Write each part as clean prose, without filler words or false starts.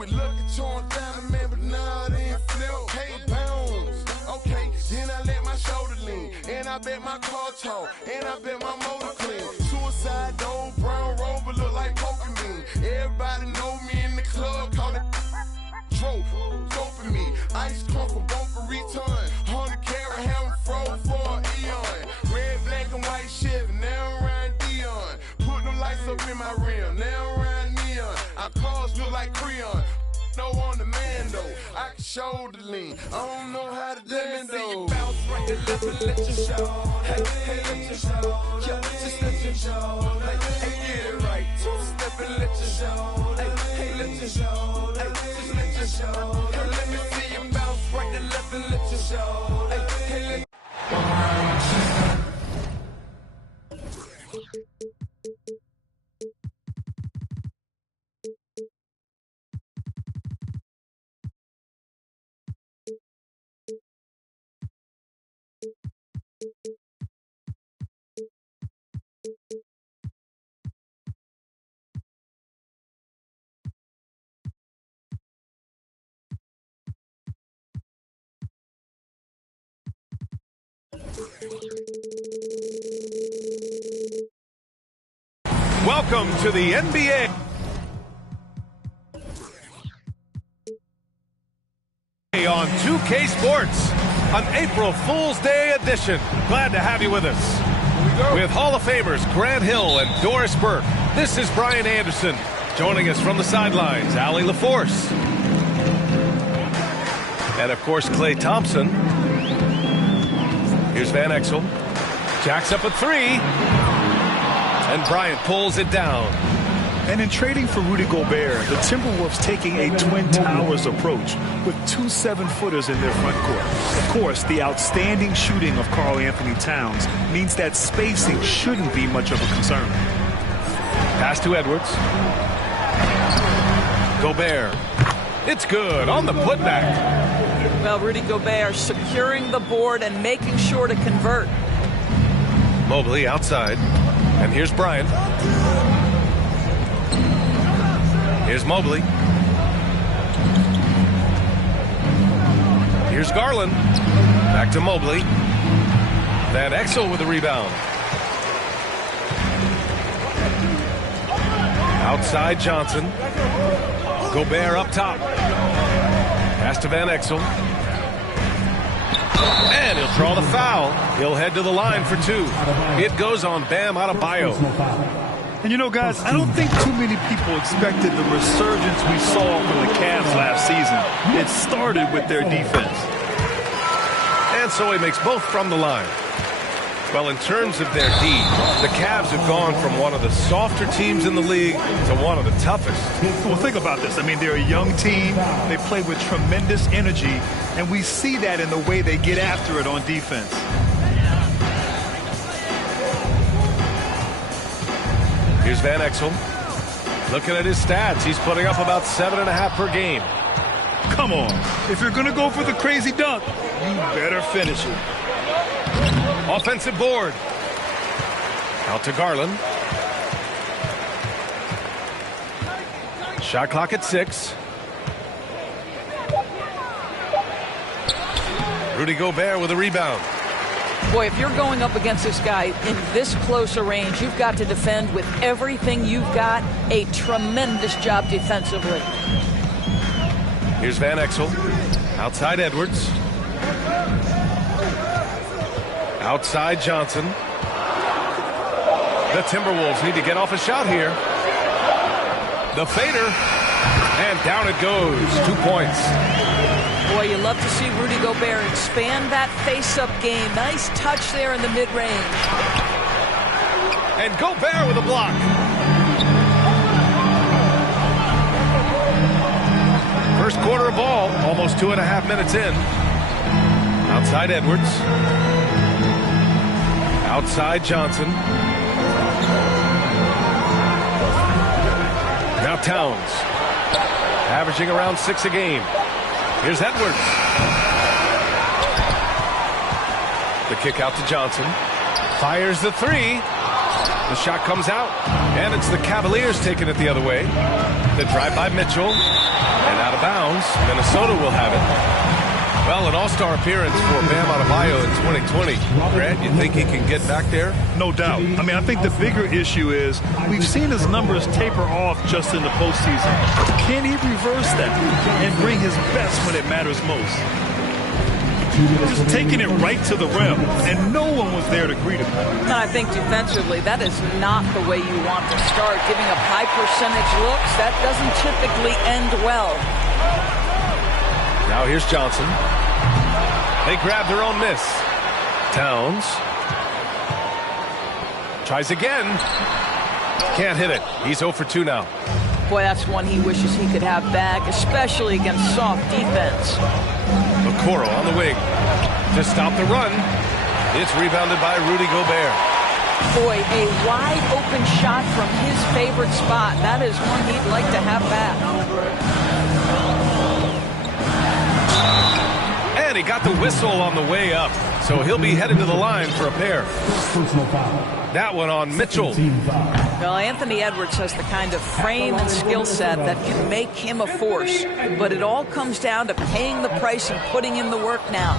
Looking torn down, man, but now it ain't flip. Hey, bounce. Okay, then I let my shoulder lean. And I bet my car talk. And I bet my motor clean. Suicide, old brown rover look like Pokemon. Everybody know me in the club, call it Trope. Scoping me. Ice crumple, bumper return. 100 carat, having froze for an eon. Red, black, and white Chevy, now I'm riding Dion. Put them lights up in my rim, now I'm riding neon. Our cars look like Creon. No on the man though, I can shoulder lean. I don't know how to dance though. Bounce right to left and let you show. Hey, let you show. Yeah, just let you show. Hey, get it right. Two-step and let you show. Hey, let you show. Hey, just let you show. Hey, let me see you bounce right to left and let you show. Hey, let Welcome to the NBA on 2K Sports, an April Fool's Day edition. Glad to have you with us. With Hall of Famers Grant Hill and Doris Burke, this is Brian Anderson. Joining us from the sidelines, Allie LaForce. And, of course, Klay Thompson. Here's Van Exel. Jacks up a three. And Bryant pulls it down. And in trading for Rudy Gobert, the Timberwolves taking a Twin Towers approach with two 7-footers in their front court. Of course, the outstanding shooting of Karl-Anthony Towns means that spacing shouldn't be much of a concern. Pass to Edwards. Gobert. It's good on the putback. Well, Rudy Gobert securing the board and making sure to convert. Mobley outside. And here's Bryant. Here's Mobley. Here's Garland. Back to Mobley. Van Exel with the rebound. Outside Johnson. Gobert up top. Pass to Van Exel. And he'll draw the foul. He'll head to the line for two. It goes on Bam Adebayo. And you know, guys, I don't think too many people expected the resurgence we saw from the Cavs last season. It started with their defense. And so he makes both from the line. Well, in terms of their D, the Cavs have gone from one of the softer teams in the league to one of the toughest. Well, think about this. I mean, they're a young team. They play with tremendous energy, and we see that in the way they get after it on defense. Here's Van Exel. Looking at his stats, he's putting up about 7.5 per game. Come on. If you're going to go for the crazy dunk, you better finish it. Offensive board. Out to Garland. Shot clock at 6. Rudy Gobert with a rebound. Boy, if you're going up against this guy in this close a range, you've got to defend with everything you've got. A tremendous job defensively. Here's Van Exel. Outside Edwards. Outside Johnson. The Timberwolves need to get off a shot here. The fader. And down it goes. 2 points. Boy, you love to see Rudy Gobert expand that face-up game. Nice touch there in the mid-range. And Gobert with a block. First quarter of ball. Almost 2.5 minutes in. Outside Edwards. Outside Johnson. Now Towns. Averaging around 6 a game. Here's Edwards. The kick out to Johnson. Fires the three. The shot comes out. And it's the Cavaliers taking it the other way. The drive by Mitchell. And Towns. Minnesota will have it. Well, an all-star appearance for Bam Adebayo in 2020. Grant, you think he can get back there? No doubt. I mean, I think the bigger issue is we've seen his numbers taper off just in the postseason. Can he reverse that and bring his best when it matters most? Just taking it right to the rim, and no one was there to greet him. And I think defensively, that is not the way you want to start. Giving up high percentage looks, that doesn't typically end well. Now here's Johnson. They grab their own miss. Towns tries again. Can't hit it. He's 0 for 2 now. Boy, that's one he wishes he could have back, especially against soft defense. Okoro on the wing to stop the run. It's rebounded by Rudy Gobert. Boy, a wide open shot from his favorite spot. That is one he'd like to have back. And he got the whistle on the way up, so he'll be headed to the line for a pair. That one on Mitchell. Well, Anthony Edwards has the kind of frame and skill set that can make him a force, but it all comes down to paying the price and putting in the work now.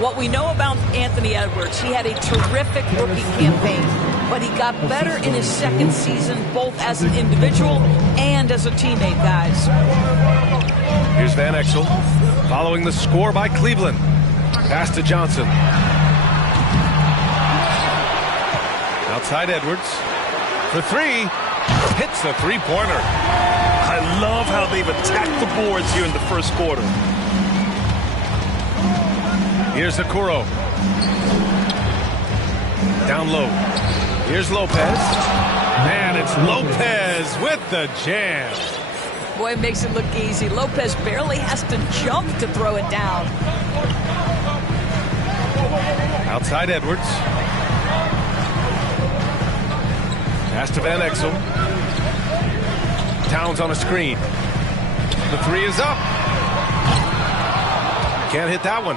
What we know about Anthony Edwards, he had a terrific rookie campaign, but he got better in his second season, both as an individual and as a teammate, guys. Here's Van Exel, following the score by Cleveland. Pass to Johnson. Outside Edwards for 3. Hits the three-pointer. I love how they've attacked the boards here in the first quarter. Here's Okoro. Down low. Here's Lopez. And it's Lopez with the jam. Boy, it makes it look easy. Lopez barely has to jump to throw it down. Outside Edwards. Pass to Van Exel. Towns on a screen. The 3 is up. Can't hit that one.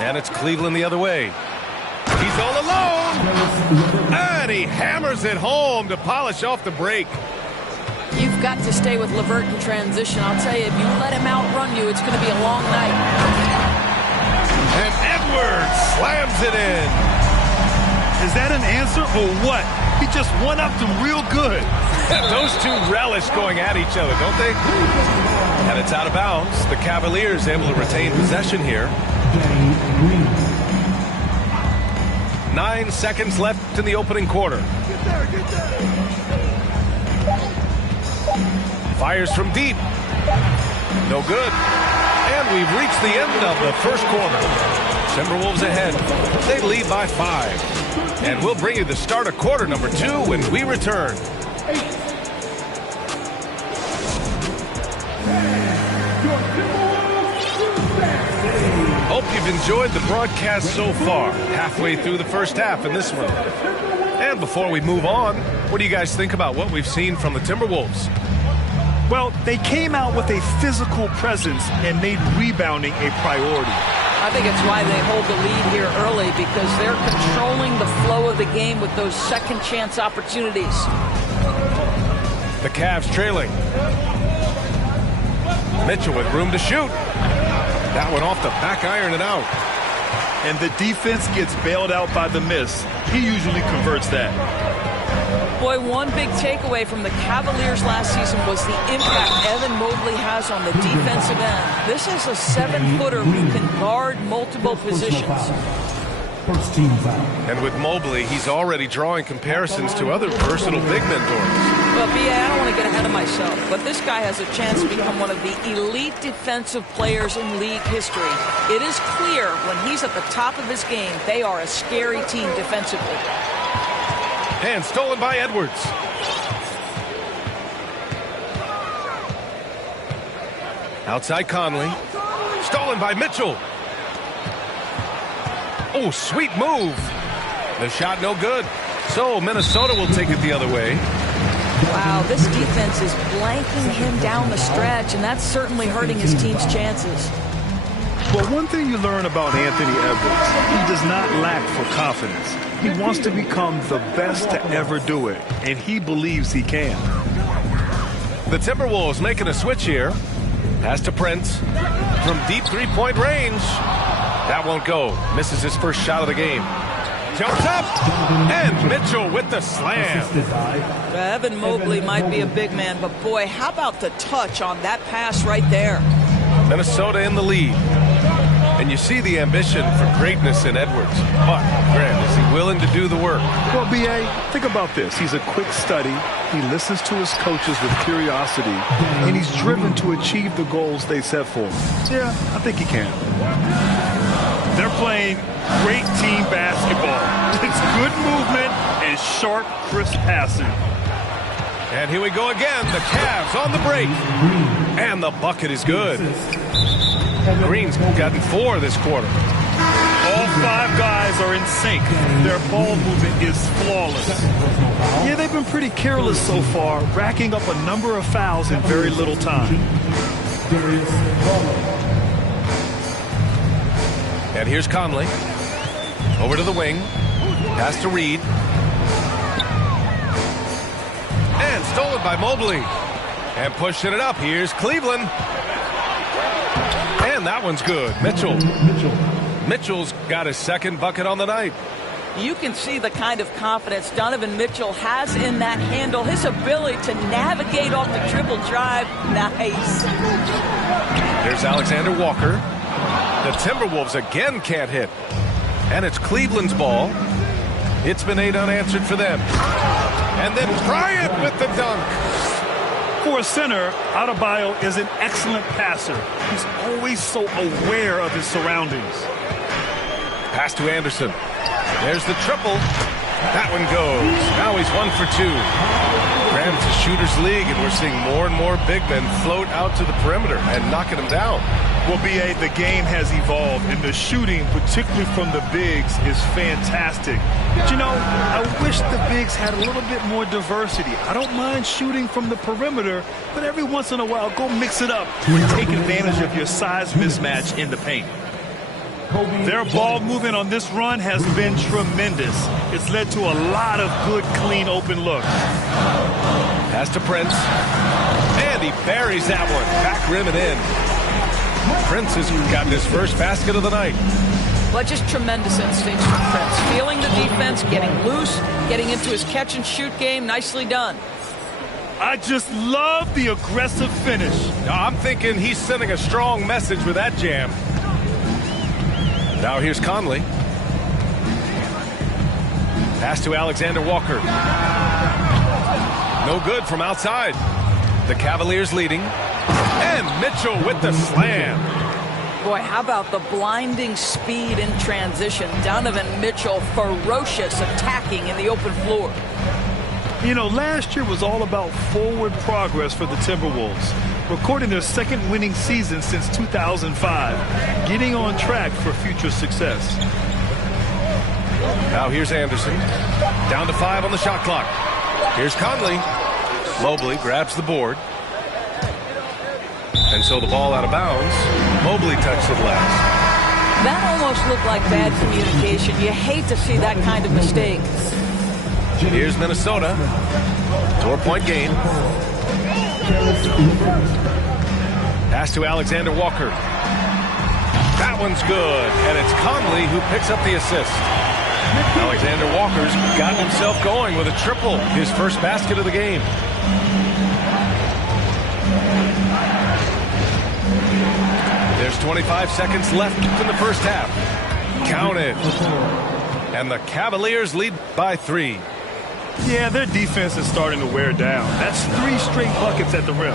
And it's Cleveland the other way. He's all alone. And he hammers it home to polish off the break. You've got to stay with LeVert in transition. I'll tell you, if you let him outrun you, it's going to be a long night. And Edwards slams it in. Is that an answer or what? He just one-upped him real good. Those two relish going at each other, don't they? And it's out of bounds. The Cavaliers able to retain possession here. 9 seconds left in the opening quarter. Fires from deep. No good. And we've reached the end of the first quarter. Timberwolves ahead. They lead by 5. And we'll bring you the start of quarter number 2 when we return. Hope you've enjoyed the broadcast so far. Halfway through the first half in this one. And before we move on, what do you guys think about what we've seen from the Timberwolves? Well, they came out with a physical presence and made rebounding a priority. I think it's why they hold the lead here early, because they're controlling the flow of the game with those second chance opportunities. The Cavs trailing. Mitchell with room to shoot. That one off the back iron and out. And the defense gets bailed out by the miss. He usually converts that. Boy, one big takeaway from the Cavaliers last season was the impact Evan Mobley has on the defensive end. This is a 7-footer who can guard multiple positions. First team foul. And with Mobley, he's already drawing comparisons to other versatile big mentors. Well, B.A., I don't want to get ahead of myself, but this guy has a chance to become one of the elite defensive players in league history. It is clear when he's at the top of his game, they are a scary team defensively. And stolen by Edwards. Outside Conley. Stolen by Mitchell. Oh, sweet move. The shot no good. So Minnesota will take it the other way. Wow, this defense is blanking him down the stretch, and that's certainly hurting his team's chances. Well, one thing you learn about Anthony Edwards, he does not lack for confidence. He wants to become the best to ever do it, and he believes he can. The Timberwolves making a switch here. Pass to Prince from deep three-point range. That won't go. Misses his first shot of the game. Jumps up, and Mitchell with the slam. Evan Mobley might be a big man, but boy, how about the touch on that pass right there? Minnesota in the lead. And you see the ambition for greatness in Edwards. But, Grant, is he willing to do the work? Well, B.A., think about this. He's a quick study. He listens to his coaches with curiosity, and he's driven to achieve the goals they set for him. Yeah, I think he can. They're playing great team basketball. It's good movement and sharp, crisp passing. And here we go again. The Cavs on the break. And the bucket is good. Green's gotten 4 this quarter. All 5 guys are in sync. Their ball movement is flawless. Yeah, they've been pretty careless so far, racking up a number of fouls in very little time. And here's Conley. Over to the wing. Pass to Reed. And stolen by Mobley. And pushing it up. Here's Cleveland. And that one's good. Mitchell's got his second bucket on the night. You can see the kind of confidence Donovan Mitchell has in that handle. His ability to navigate off the dribble drive. Nice. There's Alexander Walker. The Timberwolves again can't hit. And it's Cleveland's ball. It's been 8 unanswered for them. And then Bryant with the dunk. For a center, Adebayo is an excellent passer. He's always so aware of his surroundings. Pass to Anderson. There's the triple. That one goes. Now he's 1 for 2. Graham, it's a shooter's league, and we're seeing more and more big men float out to the perimeter and knocking them down. Well, B.A., the game has evolved, and the shooting, particularly from the bigs, is fantastic. But, you know, I wish the bigs had a little bit more diversity. I don't mind shooting from the perimeter, but every once in a while, go mix it up and take advantage of your size mismatch in the paint. Their ball movement on this run has been tremendous. It's led to a lot of good, clean, open looks. Pass to Prince. And he buries that one. Back rim and in. Prince has gotten his first basket of the night. But just tremendous instincts from Prince. Feeling the defense, getting loose, getting into his catch-and-shoot game. Nicely done. I just love the aggressive finish. I'm thinking he's sending a strong message with that jam. Now here's Conley. Pass to Alexander Walker. No good from outside. The Cavaliers leading. And Mitchell with the slam. Boy, how about the blinding speed in transition? Donovan Mitchell, ferocious attacking in the open floor. You know, last year was all about forward progress for the Timberwolves, recording their second winning season since 2005, getting on track for future success. Now here's Anderson. Down to 5 on the shot clock. Here's Conley. Mobley grabs the board. And so the ball out of bounds. Mobley touched it last. That almost looked like bad communication. You hate to see that kind of mistake. Here's Minnesota. 4-point game. Pass to Alexander Walker. That one's good. And it's Conley who picks up the assist. Alexander Walker's gotten himself going with a triple. His first basket of the game. There's 25 seconds left in the first half. Count it. And the Cavaliers lead by 3. Yeah, their defense is starting to wear down. That's 3 straight buckets at the rim.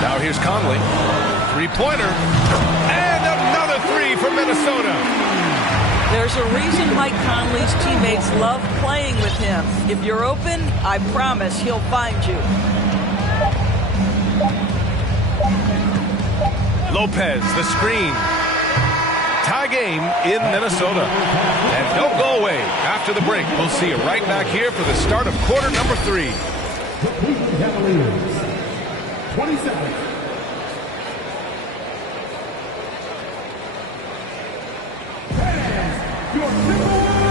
Now here's Conley. 3-pointer. And another 3 for Minnesota. There's a reason Mike Conley's teammates love playing with him. If you're open, I promise he'll find you. Lopez, the screen. Tie game in Minnesota. And don't go away. After the break, we'll see you right back here for the start of quarter number 3. Cavaliers, 27.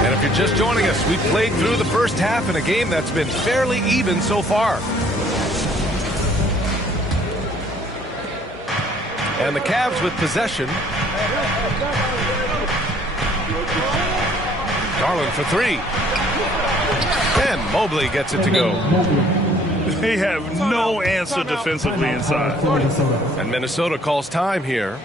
And if you're just joining us, we played through the first half in a game that's been fairly even so far. And the Cavs with possession. Garland for three. And Mobley gets it to go. They have no answer defensively inside. And Minnesota calls time here.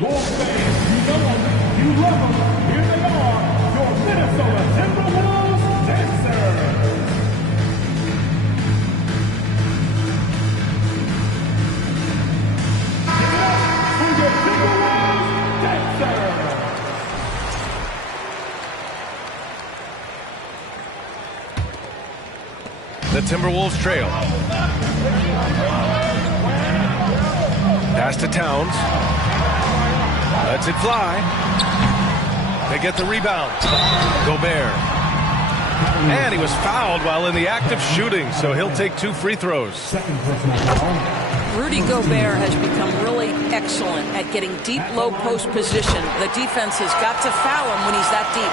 Wolves fans, you know them, you love them. Here they are, your Minnesota Timberwolves dancers. Give it up for your Timberwolves dancers. The Timberwolves trail. Pass to Towns. Lets it fly. They get the rebound. Gobert. And he was fouled while in the act of shooting, so he'll take 2 free throws. Rudy Gobert has become really excellent at getting deep, low post position. The defense has got to foul him when he's that deep.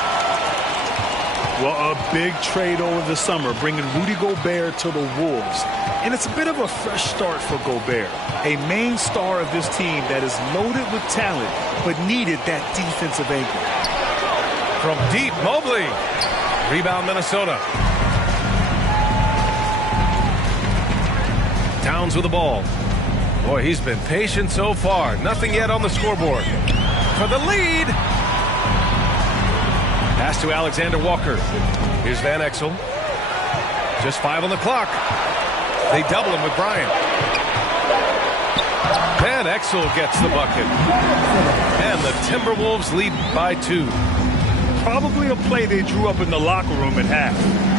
Well, a big trade over the summer, bringing Rudy Gobert to the Wolves. And it's a bit of a fresh start for Gobert, a main star of this team that is loaded with talent, but needed that defensive anchor. From deep, Mobley. Rebound, Minnesota. Towns with the ball. Boy, he's been patient so far. Nothing yet on the scoreboard. For the lead. Pass to Alexander Walker. Here's Van Exel. Just 5 on the clock. They double him with Bryant. Van Exel gets the bucket. And the Timberwolves lead by 2. Probably a play they drew up in the locker room at half.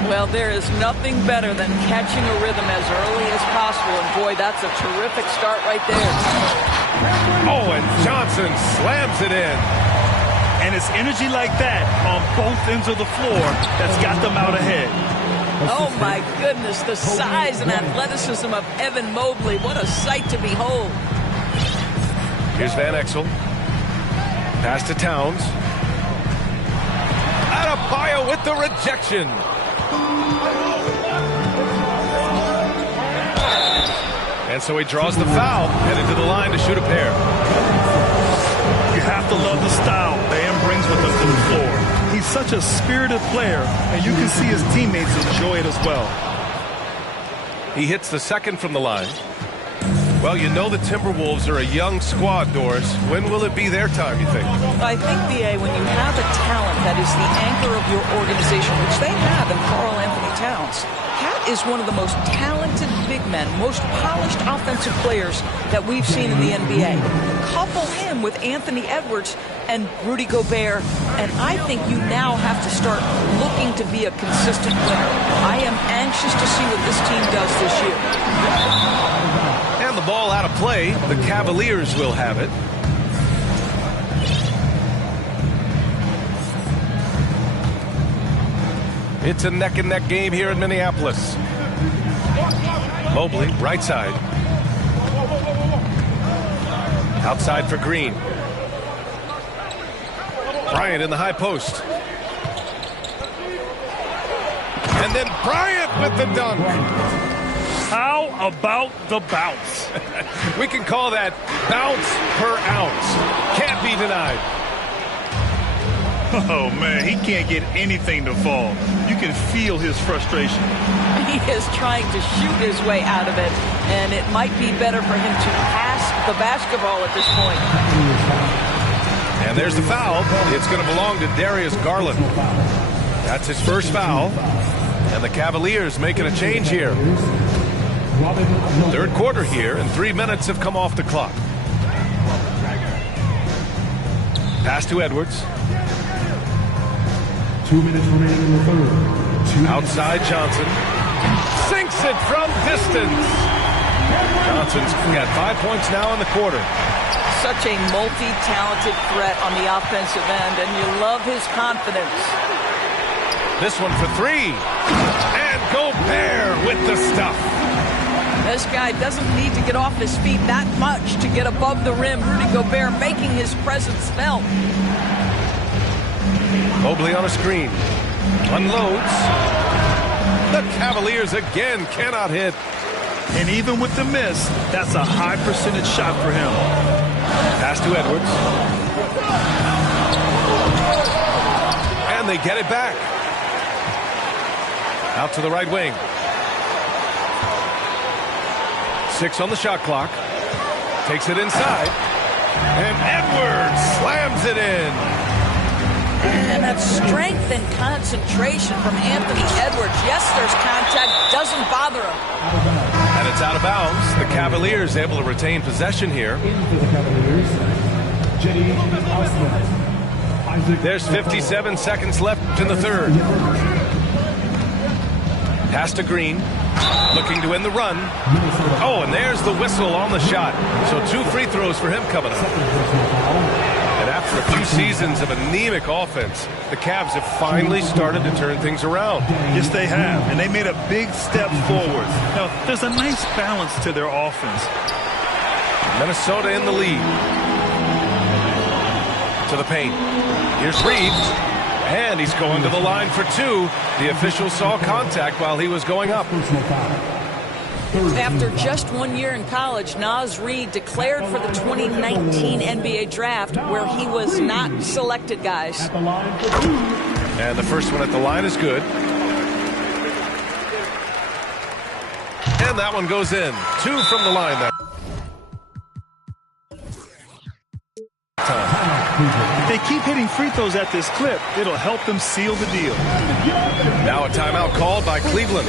Well, there is nothing better than catching a rhythm as early as possible. And boy, that's a terrific start right there. Oh, and Johnson slams it in. And it's energy like that on both ends of the floor that's got them out ahead. Oh, my goodness, the size and athleticism of Evan Mobley. What a sight to behold. Here's Van Exel. Pass to Towns. Adebayo with the rejection. And so he draws the foul, headed to the line to shoot a pair. You have to love the style Bam brings with him to the floor. He's such a spirited player, and you can see his teammates enjoy it as well. He hits the second from the line. Well, you know the Timberwolves are a young squad, Doris. When will it be their time, you think? I think, B.A., when you have a talent that is the anchor of your organization, which they have in Karl Anthony Towns, Cat is one of the most talented big men, most polished offensive players that we've seen in the NBA. Couple him with Anthony Edwards and Rudy Gobert, and I think you now have to start looking to be a consistent winner. I am anxious to see what this team does this year. And the ball out of play. The Cavaliers will have it. It's a neck-and-neck game here in Minneapolis. Mobley, right side. Outside for Green. Bryant in the high post. And then Bryant with the dunk. How about the bounce? We can call that bounce per ounce. Can't be denied. Oh, man, he can't get anything to fall. You can feel his frustration. He is trying to shoot his way out of it, and it might be better for him to pass the basketball at this point. And there's the foul. It's going to belong to Darius Garland. That's his first foul. And the Cavaliers making a change here. Third quarter here, and 3 minutes have come off the clock. Pass to Edwards. 2 minutes remaining in the third. Outside Johnson. Sinks it from distance. Johnson's got 5 points now in the quarter. Such a multi-talented threat on the offensive end, and you love his confidence. This one for 3. And Gobert with the stuff. This guy doesn't need to get off his feet that much to get above the rim. Rudy Gobert making his presence felt. Mobley on a screen. Unloads. The Cavaliers again cannot hit. And even with the miss, that's a high percentage shot for him. Pass to Edwards. And they get it back. Out to the right wing. 6 on the shot clock. Takes it inside. And Edwards slams it in. And that strength and concentration from Anthony Edwards. Yes, there's contact. Doesn't bother him. And it's out of bounds. The Cavaliers able to retain possession here. There's 57 seconds left in the third. Pass to Green. Looking to win the run. Oh, and there's the whistle on the shot. So 2 free throws for him coming up. And after a few seasons of anemic offense, the Cavs have finally started to turn things around. Yes, they have. And they made a big step forward. Now, there's a nice balance to their offense. Minnesota in the lead. To the paint. Here's Reed. And he's going to the line for 2. The official saw contact while he was going up. After just 1 year in college, Naz Reid declared for the 2019 NBA draft, where he was not selected, guys. And the first one at the line is good. And that one goes in. 2 from the line now. If they keep hitting free throws at this clip, it'll help them seal the deal. Now a timeout called by Cleveland.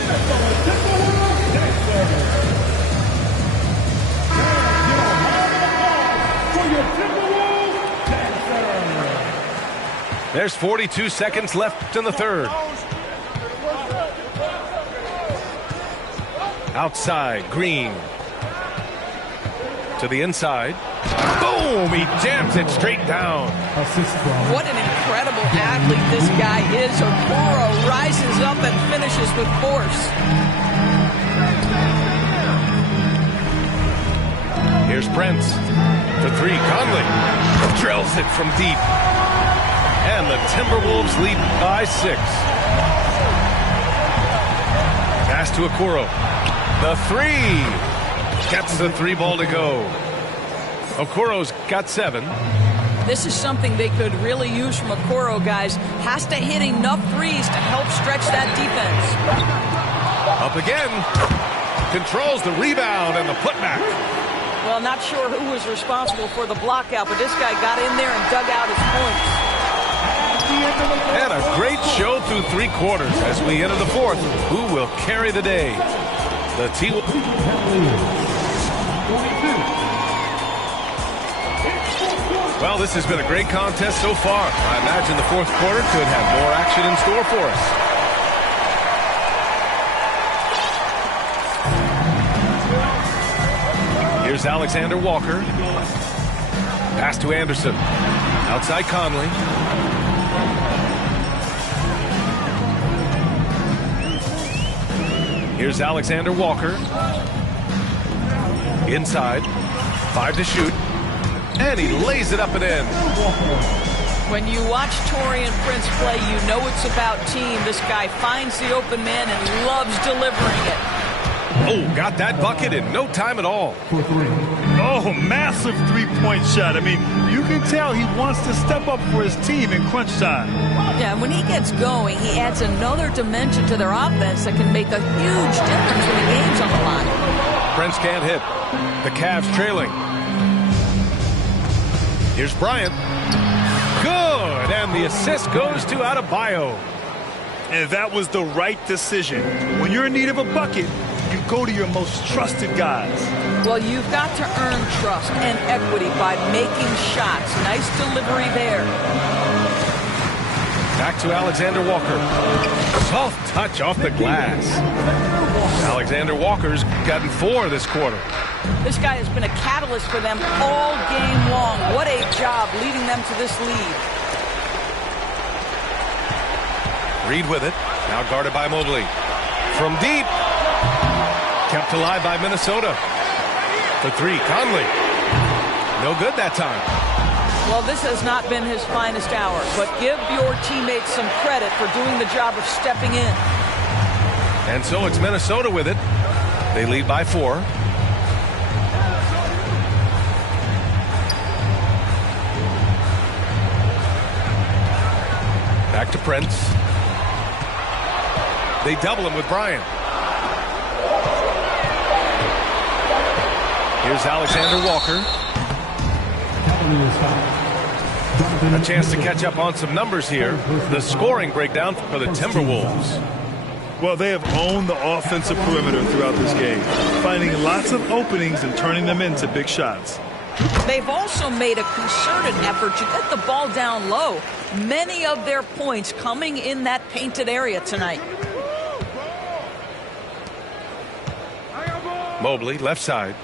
There's 42 seconds left in the third. Outside, Green. To the inside. Boom! He jams it straight down. What an incredible athlete this guy is. Okoro rises up and finishes with force. Here's Prince for 3. Conley drills it from deep. And the Timberwolves lead by 6. Pass to Okoro. The 3. Gets the 3 ball to go. Okoro's got 7. This is something they could really use from Okoro, guys. Has to hit enough threes to help stretch that defense. Up again. Controls the rebound and the putback. Well, not sure who was responsible for the block out, but this guy got in there and dug out his points. And a great show through 3 quarters as we enter the 4th. Who will carry the day? The T. Well, this has been a great contest so far. I imagine the 4th quarter could have more action in store for us. Here's Alexander Walker. Pass to Anderson. Outside Conley. Here's Alexander Walker. Inside. 5 to shoot. And he lays it up and in. When you watch Taurean Prince play, you know it's about team. This guy finds the open man and loves delivering it. Oh, got that bucket in no time at all. Oh, massive three-point shot. I mean, you can tell he wants to step up for his team in crunch time. Yeah, when he gets going, he adds another dimension to their offense that can make a huge difference when the game's on the line. Prince can't hit. The Cavs trailing. Here's Bryant. Good, and the assist goes to Adebayo. And that was the right decision. When you're in need of a bucket, you go to your most trusted guys. Well, you've got to earn trust and equity by making shots. Nice delivery there. Back to Alexander Walker. Soft touch off the glass. Alexander Walker's gotten 4 this quarter. This guy has been a catalyst for them all game long. What a job leading them to this lead. Reed with it. Now guarded by Mobley. From deep. Kept alive by Minnesota. For 3, Conley. No good that time. Well, this has not been his finest hour, but give your teammates some credit for doing the job of stepping in. And so it's Minnesota with it. They lead by 4. Back to Prince. They double him with Bryant. Here's Alexander Walker. A chance to catch up on some numbers here. The scoring breakdown for the Timberwolves. Well, they have owned the offensive perimeter throughout this game, finding lots of openings and turning them into big shots. They've also made a concerted effort to get the ball down low. Many of their points coming in that painted area tonight. Mobley, left side.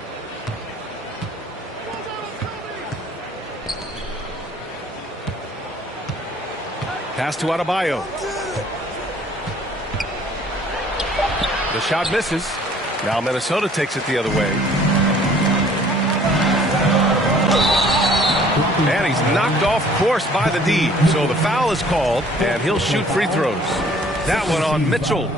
Pass to Adebayo. The shot misses. Now Minnesota takes it the other way. And he's knocked off course by the D. So the foul is called, and he'll shoot free throws. That one on Mitchell.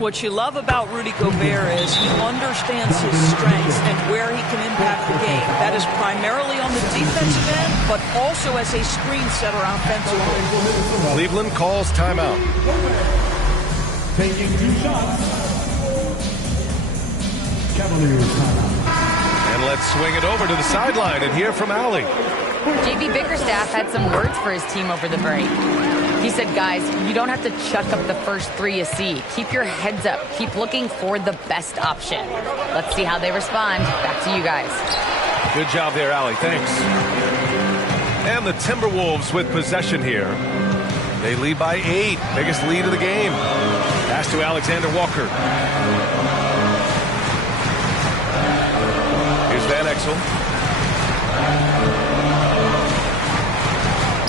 What you love about Rudy Gobert is he understands his strengths and where he can impact the game. That is primarily on the defensive end, but also as a screen setter offensively. Cleveland calls timeout. Taking 2 shots. Cavaliers timeout. And let's swing it over to the sideline and hear from Allie. JB Bickerstaff had some words for his team over the break. He said, guys, you don't have to chuck up the first 3 you see. Keep your heads up. Keep looking for the best option. Let's see how they respond. Back to you guys. Good job there, Allie. Thanks. And the Timberwolves with possession here. They lead by 8. Biggest lead of the game. Pass to Alexander Walker. Here's Van Exel.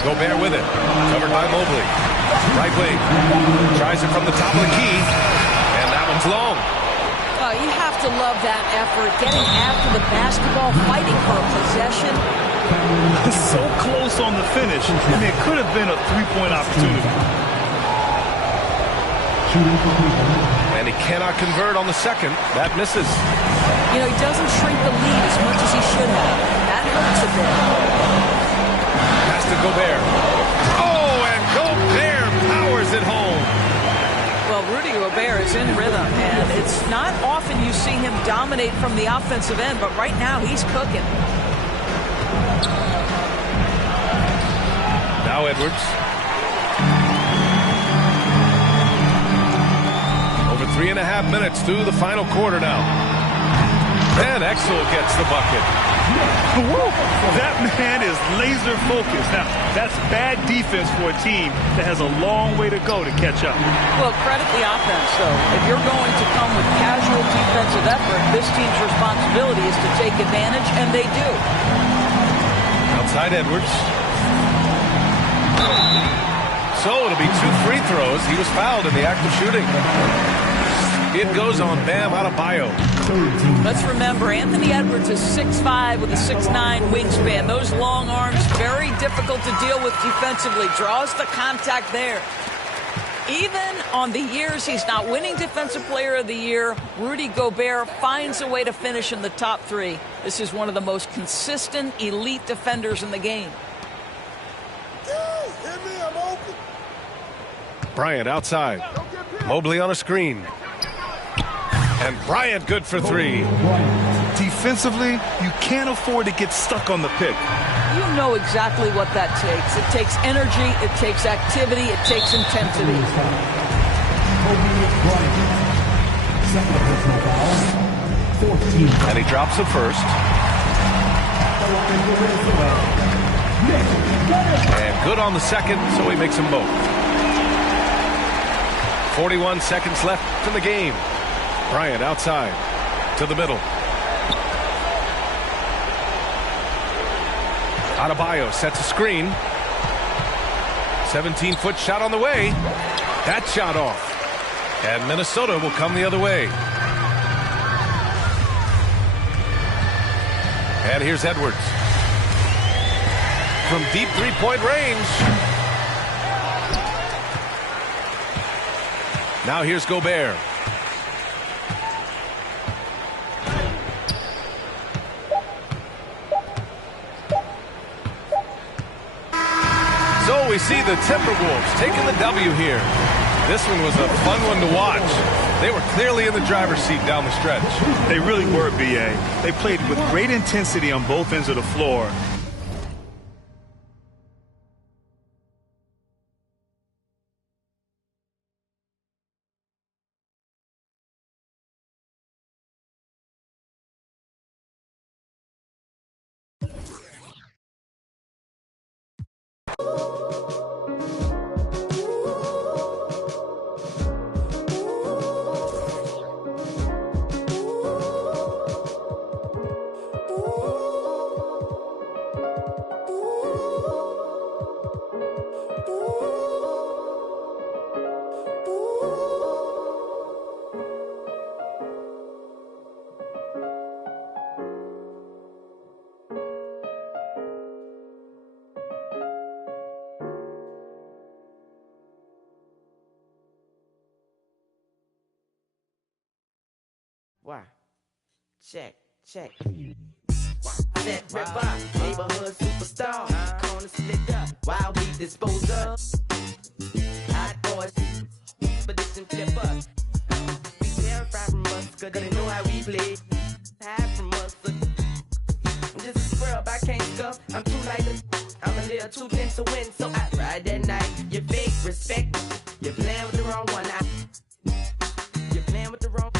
Gobert with it. Covered by Mobley. Right wing. Tries it from the top of the key. And that one's long. You have to love that effort. Getting after the basketball, fighting for a possession. So close on the finish. I mean, it could have been a 3-point opportunity. And he cannot convert on the second. That misses. You know, he doesn't shrink the lead as much as he should have. That hurts a bit. Pass to Gobert. Oh, and Gobert powers it home. Well, Rudy Gobert is in rhythm, and it's not often you see him dominate from the offensive end, but right now he's cooking. Now Edwards. Over 3.5 minutes through the final quarter now. And Exel gets the bucket. That man is laser focused. Now, that's bad defense for a team that has a long way to go to catch up. Well, credit the offense, though. If you're going to come with casual defensive effort, this team's responsibility is to take advantage, and they do. Outside Edwards. So it'll be 2 free throws. He was fouled in the act of shooting. It goes on Bam Adebayo. Let's remember, Anthony Edwards is 6'5" with a 6'9" wingspan. Those long arms, very difficult to deal with defensively. Draws the contact there. Even on the years he's not winning Defensive Player of the Year, Rudy Gobert finds a way to finish in the top 3. This is one of the most consistent, elite defenders in the game. Bryant outside. Mobley on a screen. And Bryant good for 3. Defensively, you can't afford to get stuck on the pick. You know exactly what that takes. It takes energy, it takes activity, it takes intensity. And he drops the first. And good on the second, so he makes them both. 41 seconds left in the game. Bryant outside to the middle. Adebayo sets a screen. 17-foot shot on the way. That shot off. And Minnesota will come the other way. And here's Edwards. From deep three-point range. Now here's Gobert. we see the Timberwolves taking the W here. This one was a fun one to watch. They were clearly in the driver's seat down the stretch. They really were, B.A. They played with great intensity on both ends of the floor. Why? Check. Set ripper, neighborhood superstar. Corner slick up, wild beat dispose of. Hot boys, position flipper. Be terrified from us, cause they know how we play. Hide from us, I'm just a scrub, I can't scuff. I'm too light, I'm a little too thin to win. So I ride that night, you fake respect. You're playing with the wrong one. You're playing with the wrong.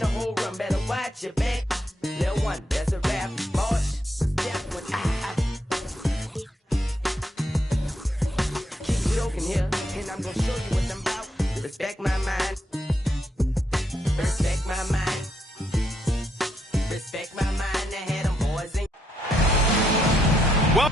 The whole run better watch your back. Little one, that's a rap. March, keep joking here, and I'm gonna show you what I'm about. Respect my mind. Respect my mind. Respect my mind. I had them boys in. Well,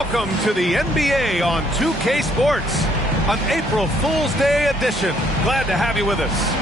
welcome to the NBA on 2K Sports, an April Fool's Day edition. Glad to have you with us.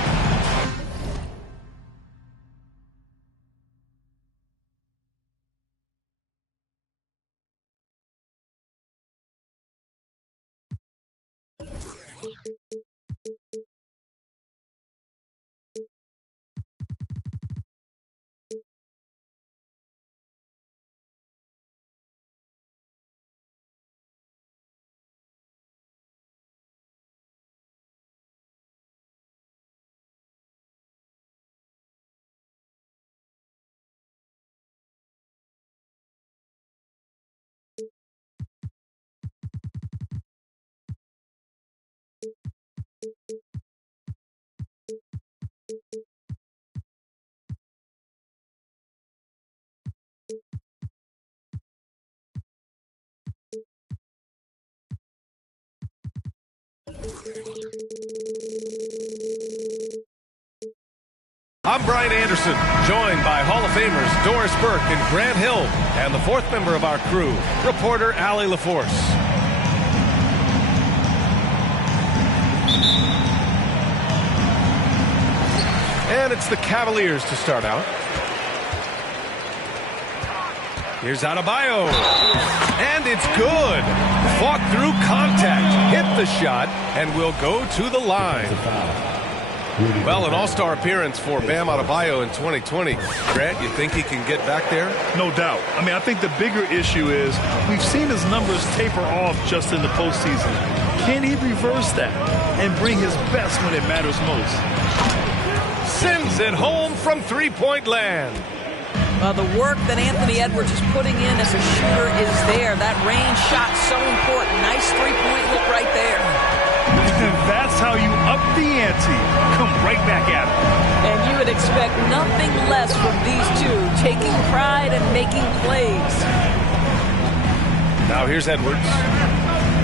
I'm Brian Anderson, joined by Hall of Famers Doris Burke and Grant Hill, and the fourth member of our crew, reporter Allie LaForce. And it's the Cavaliers to start out. Here's Adebayo. And it's good. Fought through contact, hit the shot, and will go to the line. Well, an all-star appearance for Bam Adebayo in 2020. Grant, you think he can get back there? No doubt. I mean, I think the bigger issue is we've seen his numbers taper off just in the postseason. Can he reverse that and bring his best when it matters most? Sends it home from three-point land. The work that Anthony Edwards is putting in as a shooter is there. That range shot so important. Nice three-point look right there. That's how you up the ante. Come right back at it. And you would expect nothing less from these two, taking pride and making plays. Now here's Edwards.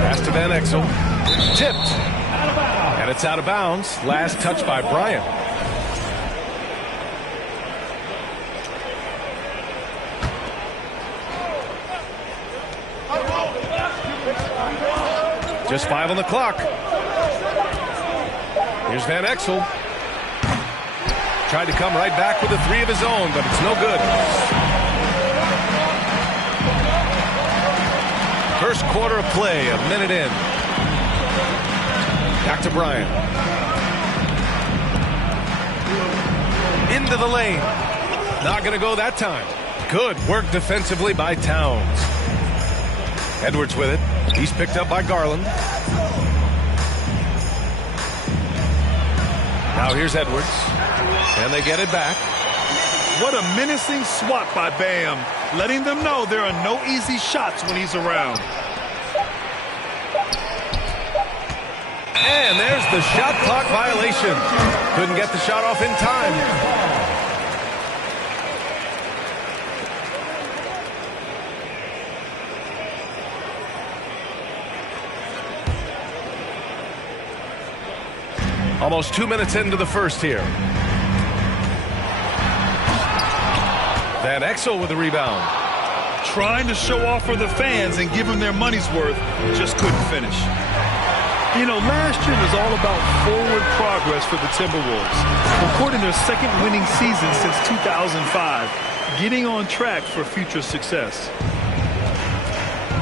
Pass to Van Exel. Tipped. And it's out of bounds. Last touch by Bryant. Just 5 on the clock. Here's Van Exel. Tried to come right back with a three of his own, but it's no good. First quarter of play, a minute in. Back to Bryant. Into the lane. Not going to go that time. Good work defensively by Towns. Edwards with it. He's picked up by Garland. Now here's Edwards. And they get it back. What a menacing swat by Bam, letting them know there are no easy shots when he's around. And there's the shot clock violation. Couldn't get the shot off in time. Almost 2 minutes into the first here. Van Exel with the rebound. Trying to show off for the fans and give them their money's worth, just couldn't finish. You know, last year was all about forward progress for the Timberwolves, recording their second winning season since 2005, getting on track for future success.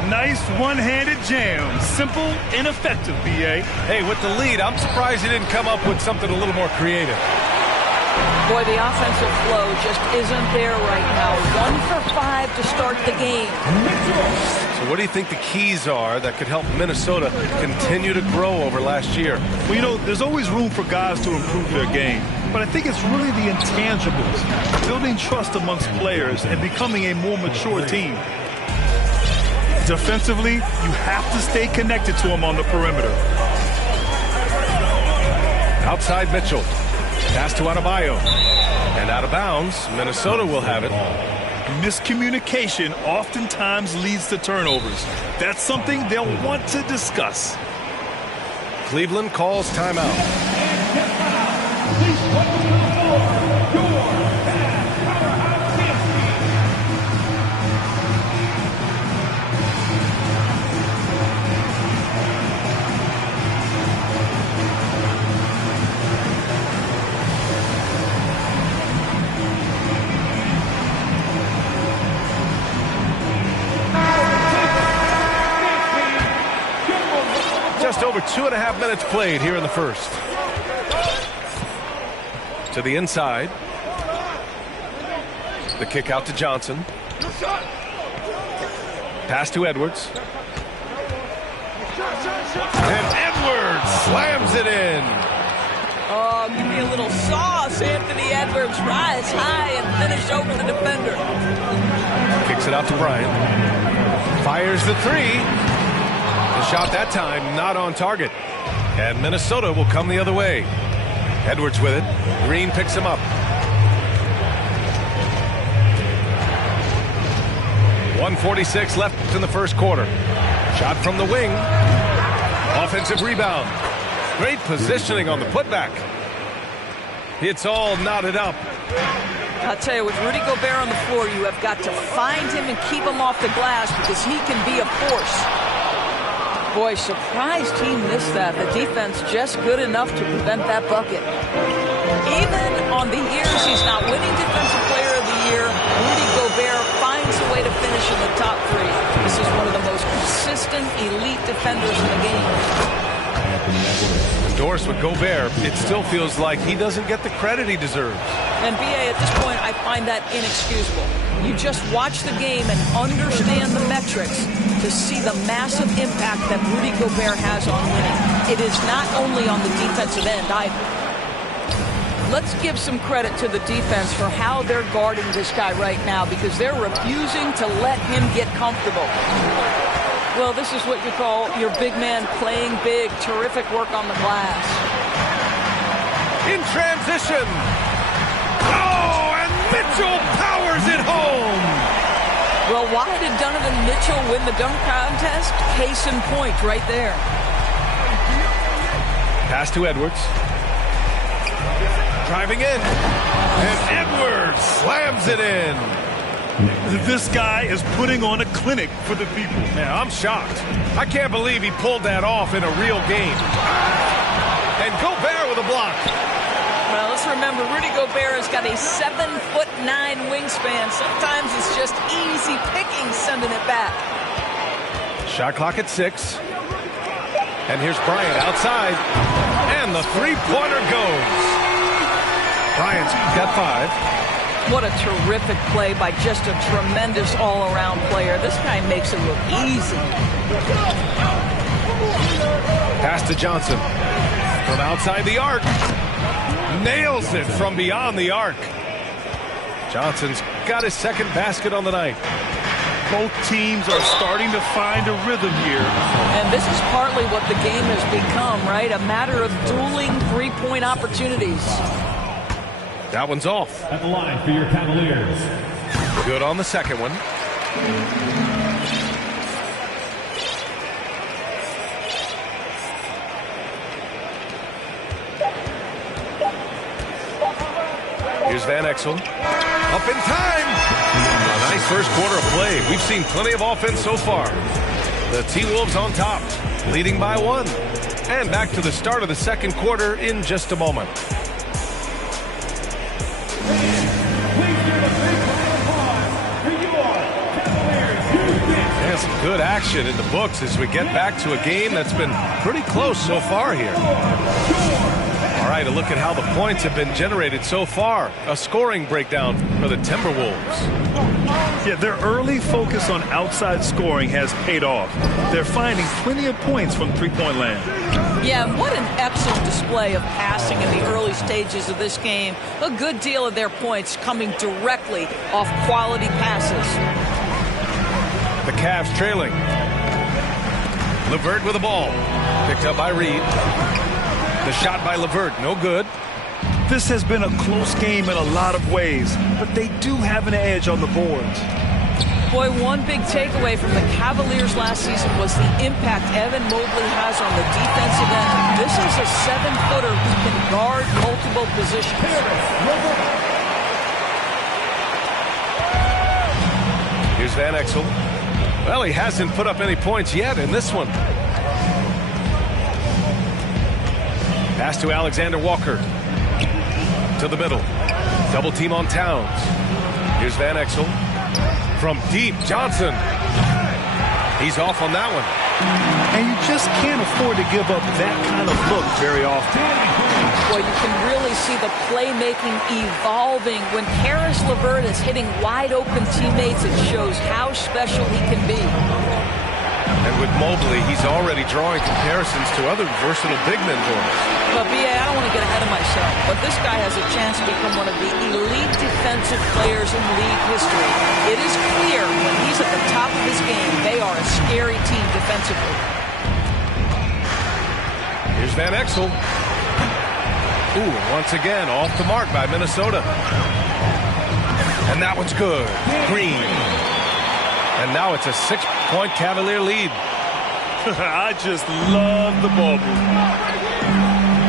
Nice one-handed jam. Simple and effective, B.A. Hey, with the lead, I'm surprised he didn't come up with something a little more creative. Boy, the offensive flow just isn't there right now. 1 for 5 to start the game. So what do you think the keys are that could help Minnesota continue to grow over last year? Well, you know, there's always room for guys to improve their game. But I think it's really the intangibles, building trust amongst players and becoming a more mature team. Defensively, you have to stay connected to him on the perimeter. Outside Mitchell. Pass to Adebayo. And out of bounds, Minnesota will have it. Miscommunication oftentimes leads to turnovers. That's something they'll want to discuss. Cleveland calls timeout. Just over 2.5 minutes played here in the first. To the inside. The kick out to Johnson. Pass to Edwards. And Edwards slams it in. Oh, give me a little sauce. Anthony Edwards rise high and finish over the defender. Kicks it out to Bryant. Fires the three. The shot that time not on target. And Minnesota will come the other way. Edwards with it. Green picks him up. 1:46 left in the first quarter. Shot from the wing. Offensive rebound. Great positioning on the putback. It's all knotted up. I'll tell you, with Rudy Gobert on the floor, you have got to find him and keep him off the glass because he can be a force. Boy, surprised he missed that. The defense just good enough to prevent that bucket. Even on the years he's not winning Defensive Player of the Year, Rudy Gobert finds a way to finish in the top 3. This is one of the most consistent, elite defenders in the game. Doris with Gobert, it still feels like he doesn't get the credit he deserves. And B.A., at this point, I find that inexcusable. You just watch the game and understand the metrics to see the massive impact that Rudy Gobert has on winning. It is not only on the defensive end either. Let's give some credit to the defense for how they're guarding this guy right now because they're refusing to let him get comfortable. Well, this is what you call your big man playing big. Terrific work on the glass. In transition. Oh, and Mitchell powers it home. Well, why did Donovan Mitchell win the dunk contest? Case in point right there. Pass to Edwards. Driving in. And Edwards slams it in. This guy is putting on a clinic for the people. Yeah, I'm shocked. I can't believe he pulled that off in a real game. And Gobert with a block. Well, let's remember, Rudy Gobert has got a 7'9" wingspan. Sometimes it's just easy picking sending it back. Shot clock at 6. And here's Bryant outside. And the three-pointer goes. Bryant's got 5. What a terrific play by just a tremendous all-around player. This guy makes it look easy. Pass to Johnson. From outside the arc. Nails it from beyond the arc. Johnson's got his second basket on the night. Both teams are starting to find a rhythm here. And this is partly what the game has become, right? A matter of dueling three-point opportunities. That one's off. At the line for your Cavaliers. Good on the second one. Here's Van Exel. Up in time. A nice first quarter of play. We've seen plenty of offense so far. The T-Wolves on top, leading by 1. And back to the start of the second quarter in just a moment. And some good action in the books as we get back to a game that's been pretty close so far here. All right, a look at how the points have been generated so far. A scoring breakdown for the Timberwolves. Yeah, their early focus on outside scoring has paid off. They're finding plenty of points from three-point land. Yeah, what an excellent display of passing in the early stages of this game. A good deal of their points coming directly off quality passes. The Cavs trailing. LeVert with the ball. Picked up by Reed. The shot by LeVert, no good. This has been a close game in a lot of ways, but they do have an edge on the boards. Boy, one big takeaway from the Cavaliers last season was the impact Evan Mobley has on the defensive end. This is a 7-footer who can guard multiple positions. Here's Van Exel. Well, he hasn't put up any points yet in this one. Pass to Alexander Walker. To the middle. Double team on Towns. Here's Van Exel. From deep, Johnson. He's off on that one. And you just can't afford to give up that kind of look very often. Well, you can really see the playmaking evolving. When Karis LeVert is hitting wide-open teammates, it shows how special he can be. And with Mobley, he's already drawing comparisons to other versatile big men for us. But, B.A., I don't want to get ahead of myself, but this guy has a chance to become one of the elite defensive players in league history. It is clear when he's at the top of his game, they are a scary team defensively. Here's Van Exel. Ooh, once again, off the mark by Minnesota. And that one's good. Green. And now it's a 6-point Cavalier lead. I just love the ball movement.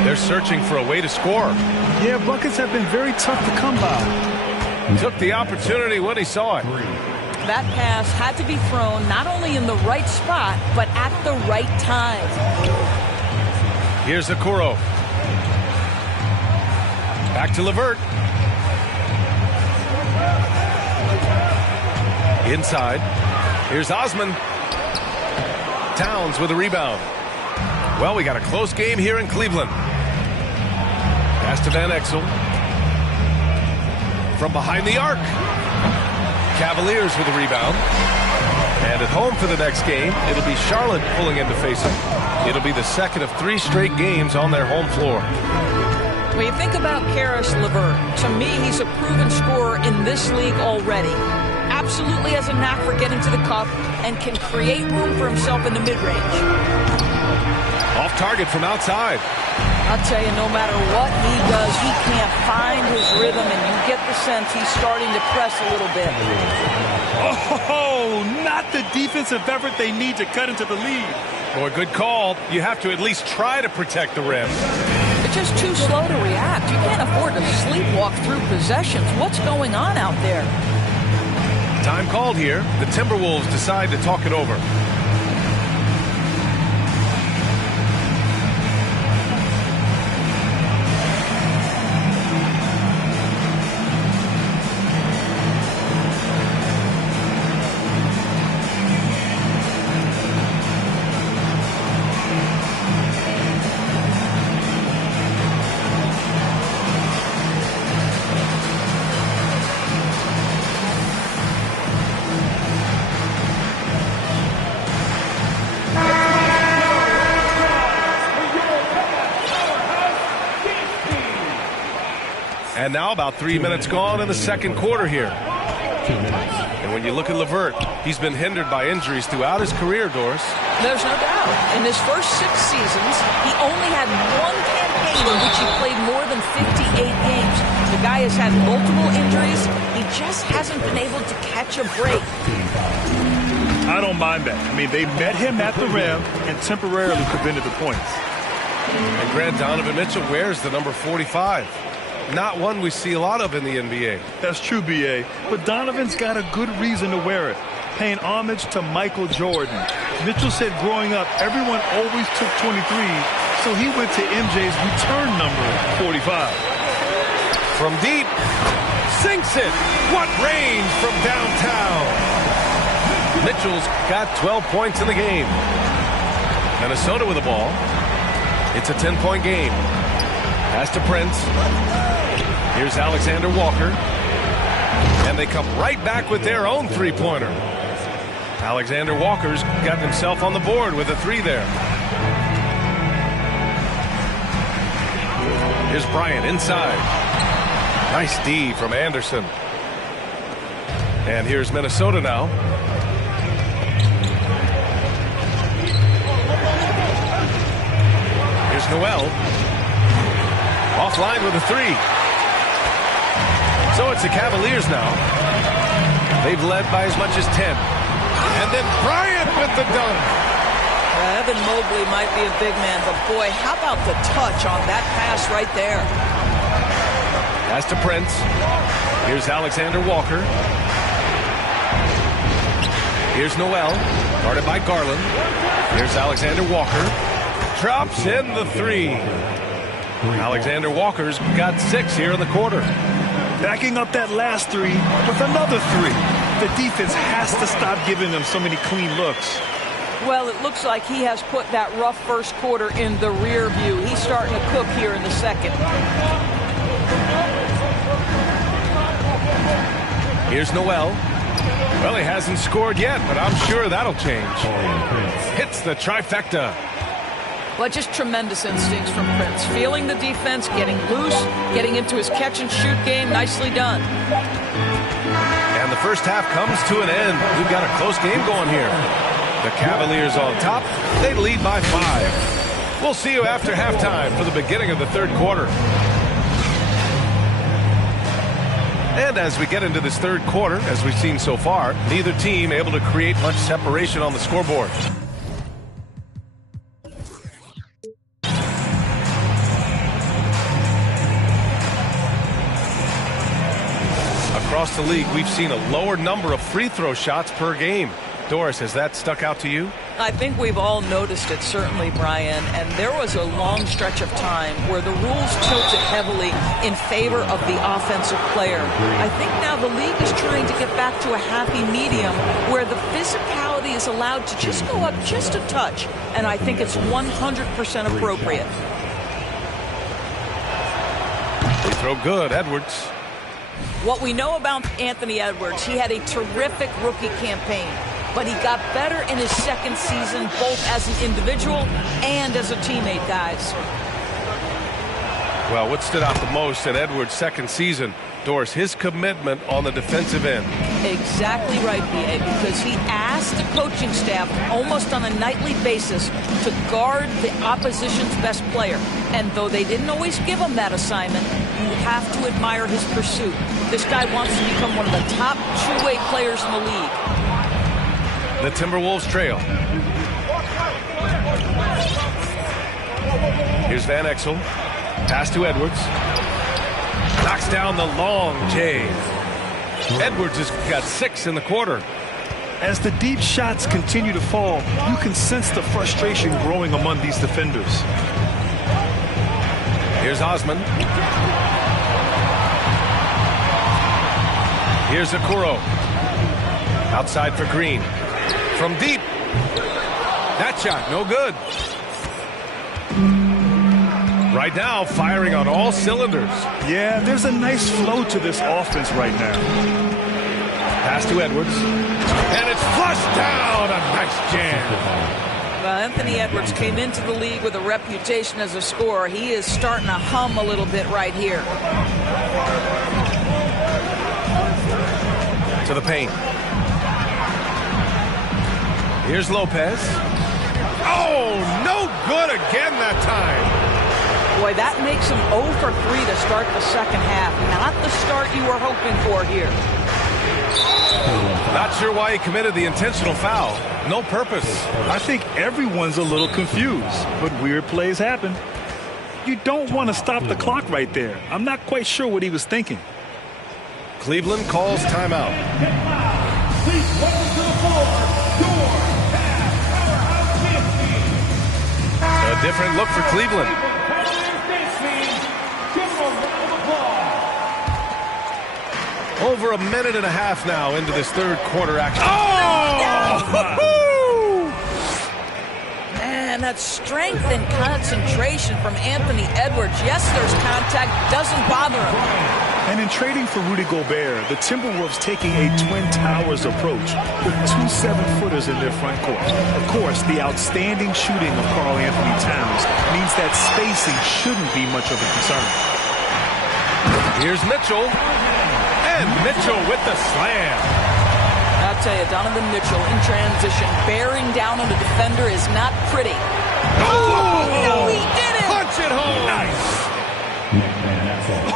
They're searching for a way to score. Yeah, buckets have been very tough to come by. Took the opportunity when he saw it. That pass had to be thrown not only in the right spot, but at the right time. Here's Okoro. Back to LeVert. Inside. Here's Osman. Towns with a rebound. Well, we got a close game here in Cleveland. Pass to Van Exel. From behind the arc. Cavaliers with a rebound. And at home for the next game, it'll be Charlotte pulling in to face them. It'll be the second of 3 straight games on their home floor. When you think about Karis LeVert, to me, he's a proven scorer in this league already. Absolutely has a knack for getting to the cup and can create room for himself in the mid-range. Off target from outside. I'll tell you, no matter what he does, he can't find his rhythm, and you get the sense he's starting to press a little bit. Oh, not the defensive effort they need to cut into the lead. Boy, good call. You have to at least try to protect the rim. It's just too slow to react. You can't afford to sleepwalk through possessions. What's going on out there? Time called here. The Timberwolves decide to talk it over. And now about 3 minutes gone in the second quarter here. And when you look at LeVert, he's been hindered by injuries throughout his career, Doris. There's no doubt. In his first 6 seasons, he only had one campaign in which he played more than 58 games. The guy has had multiple injuries. He just hasn't been able to catch a break. I don't mind that. I mean, they met him at the rim and temporarily prevented the points. And Grant Donovan Mitchell wears the number 45. Not one we see a lot of in the NBA. That's true, B.A., but Donovan's got a good reason to wear it, paying homage to Michael Jordan. Mitchell said growing up, everyone always took 23, so he went to MJ's return number, 45. From deep, sinks it. What range from downtown. Mitchell's got 12 points in the game. Minnesota with the ball. It's a 10-point game. Pass to Prince. Here's Alexander Walker. And they come right back with their own three-pointer. Alexander Walker's got himself on the board with a 3 there. Here's Bryant inside. Nice D from Anderson. And here's Minnesota now. Here's Noel. Offline with a 3. So it's the Cavaliers now. They've led by as much as 10. And then Bryant with the dunk. Evan Mobley might be a big man, but boy, how about the touch on that pass right there? Pass to Prince. Here's Alexander Walker. Here's Noel, guarded by Garland. Here's Alexander Walker. Drops in the 3. Alexander Walker's got 6 here in the quarter. Backing up that last 3 with another 3. The defense has to stop giving them so many clean looks. Well, it looks like he has put that rough first quarter in the rear view. He's starting to cook here in the second. Here's Noel. Well, he hasn't scored yet, but I'm sure that'll change. Hits the trifecta. Well, just tremendous instincts from Prince. Feeling the defense, getting loose, getting into his catch-and-shoot game. Nicely done. And the first half comes to an end. We've got a close game going here. The Cavaliers on top. They lead by 5. We'll see you after halftime for the beginning of the third quarter. And as we get into this third quarter, as we've seen so far, neither team able to create much separation on the scoreboard. Across the league, we've seen a lower number of free throw shots per game. Doris, has that stuck out to you? I think we've all noticed it, certainly, Brian. And there was a long stretch of time where the rules tilted heavily in favor of the offensive player. I think now the league is trying to get back to a happy medium where the physicality is allowed to just go up just a touch. And I think it's 100% appropriate. Free throw good, Edwards. What we know about Anthony Edwards, he had a terrific rookie campaign. But he got better in his second season, both as an individual and as a teammate, guys. Well, what stood out the most in Edwards' second season, Doris, his commitment on the defensive end. Exactly right, B.A., because he asked the coaching staff almost on a nightly basis to guard the opposition's best player. And though they didn't always give him that assignment, you have to admire his pursuit. This guy wants to become one of the top two-way players in the league. The Timberwolves trail. Here's Van Exel. Pass to Edwards. Knocks down the long J. Edwards has got 6 in the quarter. As the deep shots continue to fall, you can sense the frustration growing among these defenders. Here's Osman. Here's Okoro. Outside for Green. From deep. That shot, no good. Right now, firing on all cylinders. Yeah, there's a nice flow to this offense right now. Pass to Edwards. And it's flushed down. A nice jam. Well, Anthony Edwards came into the league with a reputation as a scorer. He is starting to hum a little bit right here. To the paint. Here's Lopez. Oh, no good again that time. Boy, that makes him 0 for 3 to start the second half. Not the start you were hoping for here. Not sure why he committed the intentional foul. No purpose. I think everyone's a little confused, but weird plays happen. You don't want to stop the clock right there. I'm not quite sure what he was thinking. Cleveland calls timeout. Please welcome to the floor, your powerhouse champion. A different look for Cleveland. Over a minute and a half now into this third quarter action. Oh! Man, that strength and concentration from Anthony Edwards. Yes, there's contact. Doesn't bother him. And in trading for Rudy Gobert, the Timberwolves taking a Twin Towers approach with 2 7-footers in their front court. Of course, the outstanding shooting of Karl Anthony Towns means that spacing shouldn't be much of a concern. Here's Mitchell. And Mitchell with the slam. I'll tell you, Donovan Mitchell in transition, bearing down on a defender is not pretty. Oh, no, he didn't. Punch it home. Nice.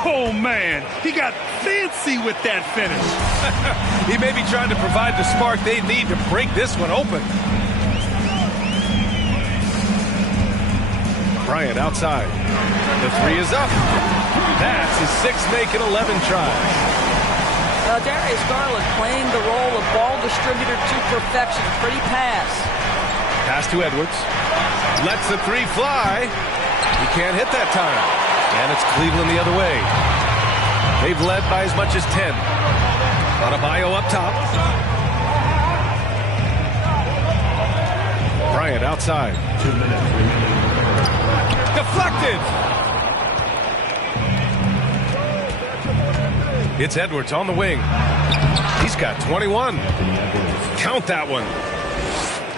Oh, man. He got fancy with that finish. He may be trying to provide the spark they need to break this one open. Bryant outside. The three is up. That's his 6th make in 11 tries. Darius Garland playing the role of ball distributor to perfection. Pretty pass. Pass to Edwards. Lets the three fly. He can't hit that time. And it's Cleveland the other way. They've led by as much as 10. Adebayo up top. Bryant outside. 2 minutes remaining. Deflected. It's Edwards on the wing. He's got 21. Count that one.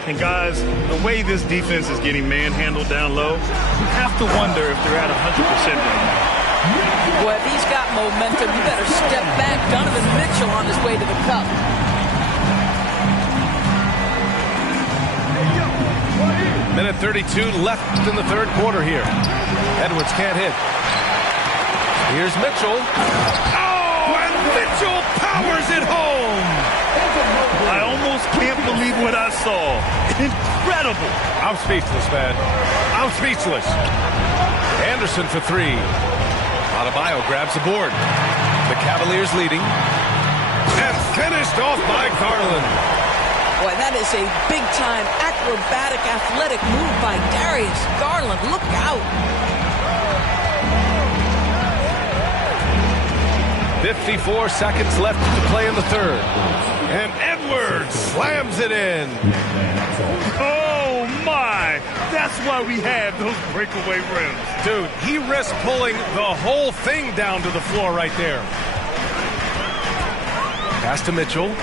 And guys, the way this defense is getting manhandled down low, you have to wonder if they're at 100% right now. Well, if he's got momentum, you better step back. Donovan Mitchell on his way to the cup. Minute 32 left in the third quarter here. Edwards can't hit. Here's Mitchell. And Mitchell powers it home. I almost can't believe what I saw. Incredible. I'm speechless, man. I'm speechless. Anderson for 3. Adebayo grabs the board. The Cavaliers leading. And finished off by Garland. Boy, that is a big-time acrobatic athletic move by Darius Garland. Look out. 54 seconds left to play in the third. And Edwards slams it in. Oh, my. That's why we have those breakaway rims. Dude, he risked pulling the whole thing down to the floor right there. Pass to Mitchell.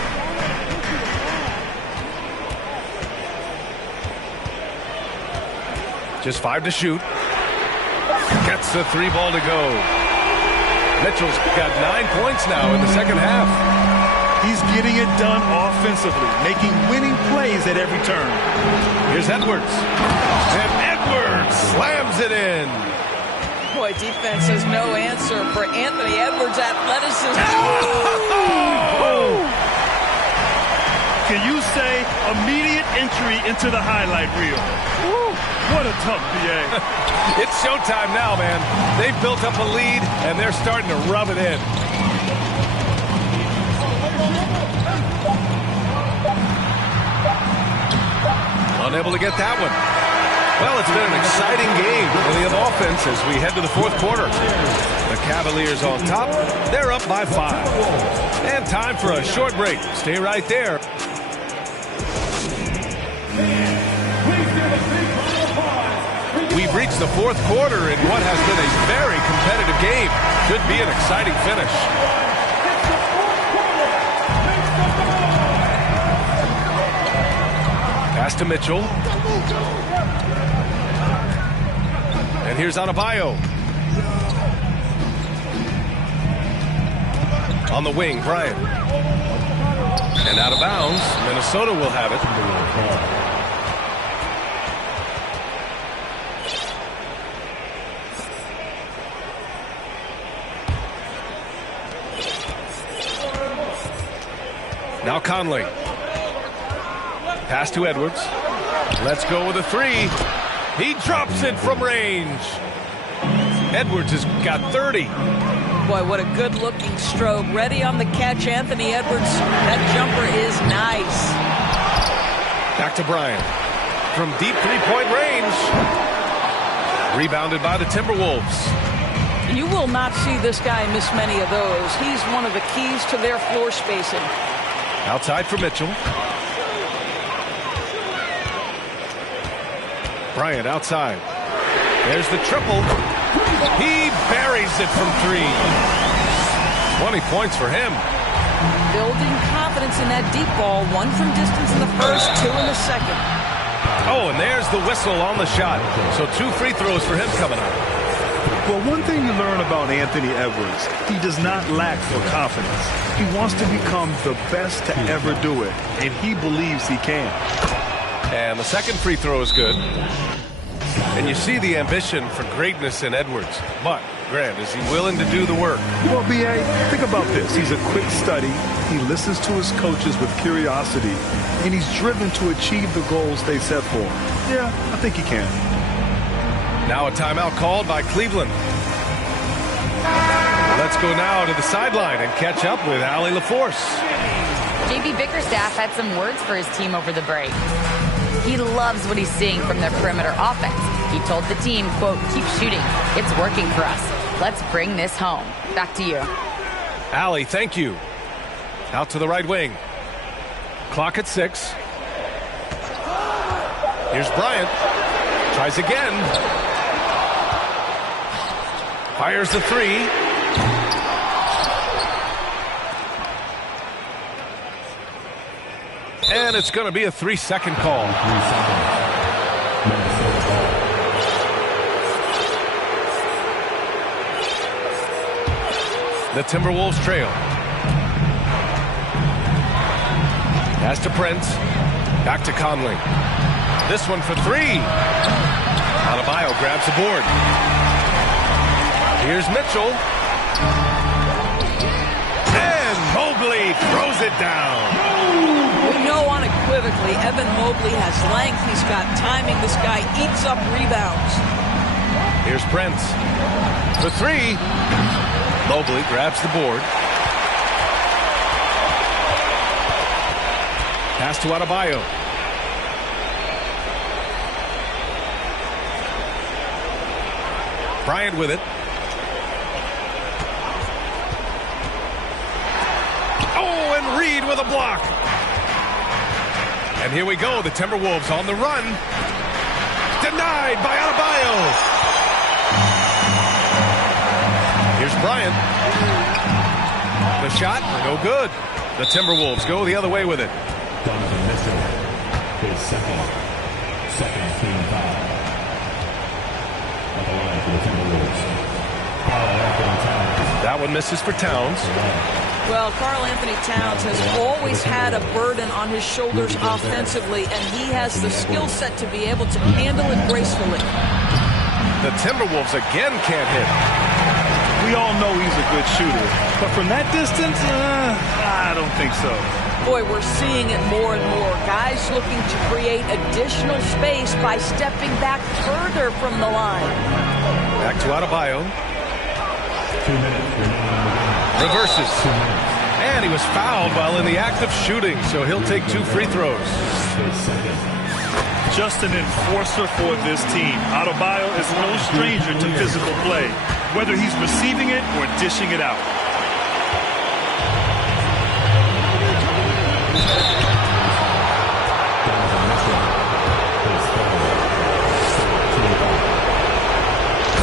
Just 5 to shoot. Gets the 3 ball to go. Mitchell's got 9 points now in the second half. He's getting it done offensively, making winning plays at every turn. Here's Edwards. And Edwards slams it in. Boy, defense has no answer for Anthony Edwards' athleticism. Oh! Can you say immediate entry into the highlight reel? Woo, what a tough BA. It's showtime now, man. They've built up a lead, and they're starting to rub it in. Unable to get that one. Well, it's been an exciting game for the offense as we head to the fourth quarter. The Cavaliers on top. They're up by 5. And time for a short break. Stay right there. We've reached the fourth quarter in what has been a very competitive game. Could be an exciting finish. Pass to Mitchell. Here's Adebayo. On the wing, Bryant. And out of bounds, Minnesota will have it. Now Conley. Pass to Edwards. Let's go with a three. He drops it from range. Edwards has got 30. Boy, what a good-looking stroke. Ready on the catch, Anthony Edwards. That jumper is nice. Back to Bryant. From deep three-point range. Rebounded by the Timberwolves. You will not see this guy miss many of those. He's one of the keys to their floor spacing. Outside for Mitchell. Bryant outside. There's the triple. He buries it from three. 20 points for him. Building confidence in that deep ball. One from distance in the first, two in the second. Oh, and there's the whistle on the shot. So 2 free throws for him coming up. Well, one thing you learn about Anthony Edwards, he does not lack for confidence. He wants to become the best to ever do it, and he believes he can. And the second free throw is good. And you see the ambition for greatness in Edwards. But, Grant, is he willing to do the work? Well, B.A., think about this. He's a quick study. He listens to his coaches with curiosity, and he's driven to achieve the goals they set for him. Yeah, I think he can. Now a timeout called by Cleveland. Let's go now to the sideline and catch up with Allie LaForce. JB Bickerstaff had some words for his team over the break. He loves what he's seeing from their perimeter offense. He told the team, quote, "Keep shooting. It's working for us. Let's bring this home." Back to you. Allie, thank you. Out to the right wing. Clock at 6. Here's Bryant. Tries again. Fires the three. And it's going to be a 3-second call. The Timberwolves trail. Pass to Prince. Back to Conley. This one for 3. Adebayo grabs the board. Here's Mitchell. And Mobley throws it down. We know unequivocally Evan Mobley has length. He's got timing. This guy eats up rebounds. Here's Prince. For 3. Mobley grabs the board. Pass to Adebayo. Bryant with it. Oh, and Reed with a block. And here we go. The Timberwolves on the run. Denied by Adebayo. Here's Bryant. The shot, no good. The Timberwolves go the other way with it. Donovan Mitchell, his second team foul. At the line for the Timberwolves. Karl-Anthony Towns. That one misses for Towns. Well, Karl-Anthony Towns has always had a burden on his shoulders offensively, and he has the skill set to be able to handle it gracefully. The Timberwolves again can't hit. We all know he's a good shooter, but from that distance, I don't think so. Boy, we're seeing it more and more. Guys looking to create additional space by stepping back further from the line. Back to Adebayo. 2 minutes remaining. Reverses. And he was fouled while in the act of shooting, so he'll take 2 free throws. Just an enforcer for this team. Adebayo is no stranger to physical play, whether he's receiving it or dishing it out.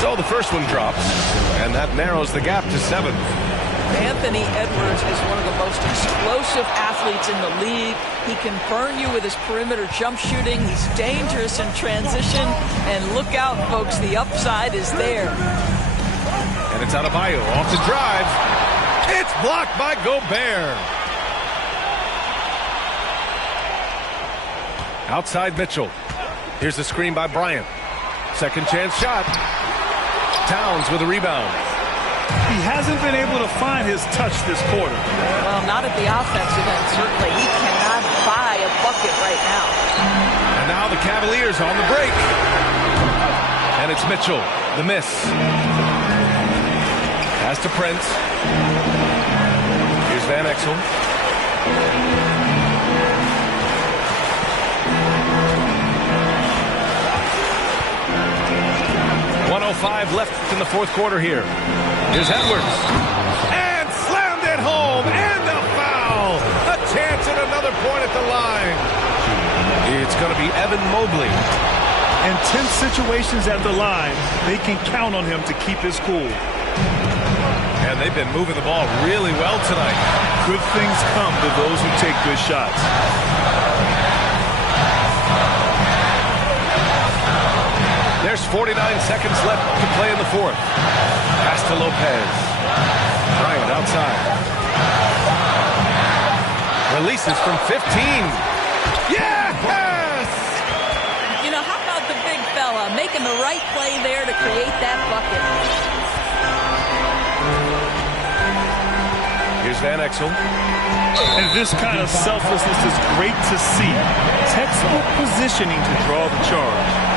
So the first one drops, and that narrows the gap to 7. Anthony Edwards is one of the most explosive athletes in the league. He can burn you with his perimeter jump shooting. He's dangerous in transition. And look out, folks, the upside is there. And it's Adebayo off the drive. It's blocked by Gobert. Outside Mitchell. Here's the screen by Bryant. Second chance shot. Towns with a rebound. He hasn't been able to find his touch this quarter. Well, not at the offensive end, certainly. He cannot buy a bucket right now. And now the Cavaliers on the break. And it's Mitchell, the miss. Pass to Prince. Here's Van Exel. 1:05 left in the fourth quarter here. Here's Edwards. And slammed it home. And a foul. A chance at another point at the line. It's going to be Evan Mobley. In tense situations at the line, they can count on him to keep his cool. And they've been moving the ball really well tonight. Good things come to those who take good shots. There's 49 seconds left to play in the fourth. Pass to Lopez. Bryant outside. Releases from 15. Yes! You know, how about the big fella making the right play there to create that bucket? Here's Van Exel. And this kind of selflessness is great to see. Textbook positioning to draw the charge.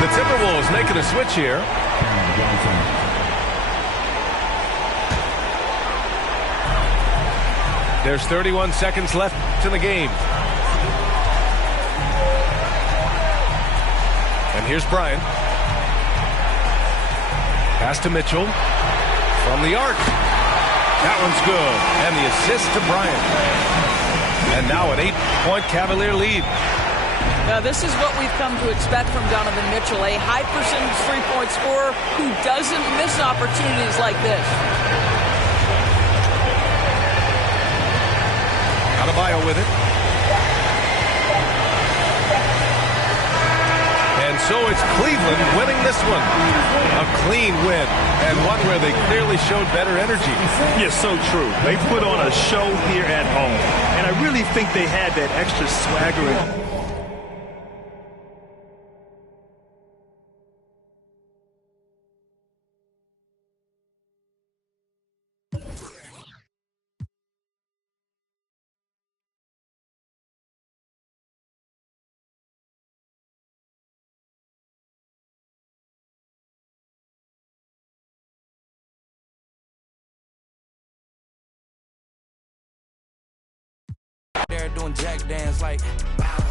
The Timberwolves making a switch here. There's 31 seconds left in the game. And here's Bryant. Pass to Mitchell. From the arc. That one's good. And the assist to Bryant. And now an 8-point Cavalier lead. Now, this is what we've come to expect from Donovan Mitchell, a high percentage three-point scorer who doesn't miss opportunities like this. Adebayo with it. And so it's Cleveland winning this one. A clean win, and one where they clearly showed better energy. Yes, so true. They put on a show here at home, and I really think they had that extra swagger. They're doing jack dance like bow,